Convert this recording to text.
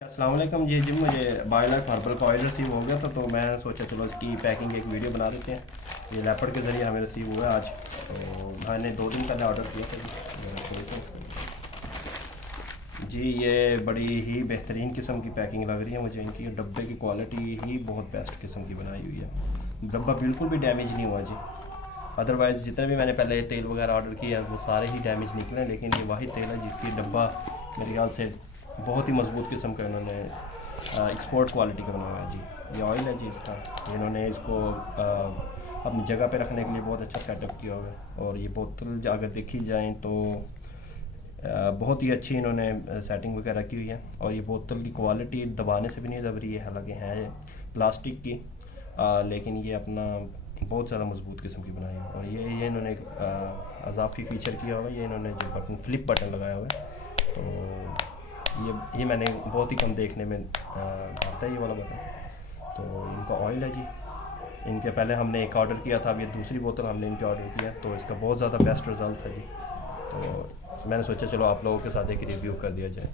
अस्सलाम वालेकुम जी। मुझे बायोलाइफ हर्बल का ऑर्डर रिसीव हो गया था, तो मैं सोचा चलो इसकी पैकिंग एक वीडियो बना देते हैं। ये लेपर्ड के ज़रिए हमें रिसीव हुआ आज, तो मैंने 2 दिन पहले ऑर्डर किया था जी। ये बड़ी ही बेहतरीन किस्म की पैकिंग लग रही है मुझे। इनकी डब्बे की क्वालिटी ही बहुत बेस्ट किस्म की बनाई हुई है। डब्बा बिल्कुल भी डैमेज नहीं हुआ जी। अदरवाइज़ जितने भी मैंने पहले तेल वगैरह ऑर्डर किया वो सारे ही डैमेज निकले, लेकिन ये वाही तेल है जिसकी डब्बा मेरे ख्याल से बहुत ही मजबूत किस्म का इन्होंने एक्सपोर्ट क्वालिटी का बनाया है जी। ये ऑयल है जी इसका। इन्होंने इसको अपनी जगह पे रखने के लिए बहुत अच्छा सेटअप किया हुआ है। और ये बोतल अगर देखी जाए तो बहुत ही अच्छी इन्होंने सेटिंग वगैरह की हुई है। और ये बोतल की क्वालिटी दबाने से भी नहीं दब रही है, हालांकि है प्लास्टिक की, लेकिन ये अपना बहुत ज़्यादा मजबूत किस्म की बनाई है। और ये इन्होंने अजाफी फ़ीचर किया हुआ है। ये इन्होंने जो बटन फ्लिप बटन लगाया हुआ है, तो ये मैंने बहुत ही कम देखने में आता है ये वाला बटन। तो इनका ऑयल है जी। इनके पहले हमने एक ऑर्डर किया था, अब ये दूसरी बोतल हमने इनके ऑर्डर किया, तो इसका बहुत ज़्यादा बेस्ट रिज़ल्ट था जी। तो मैंने सोचा चलो आप लोगों के साथ एक रिव्यू कर दिया जाए।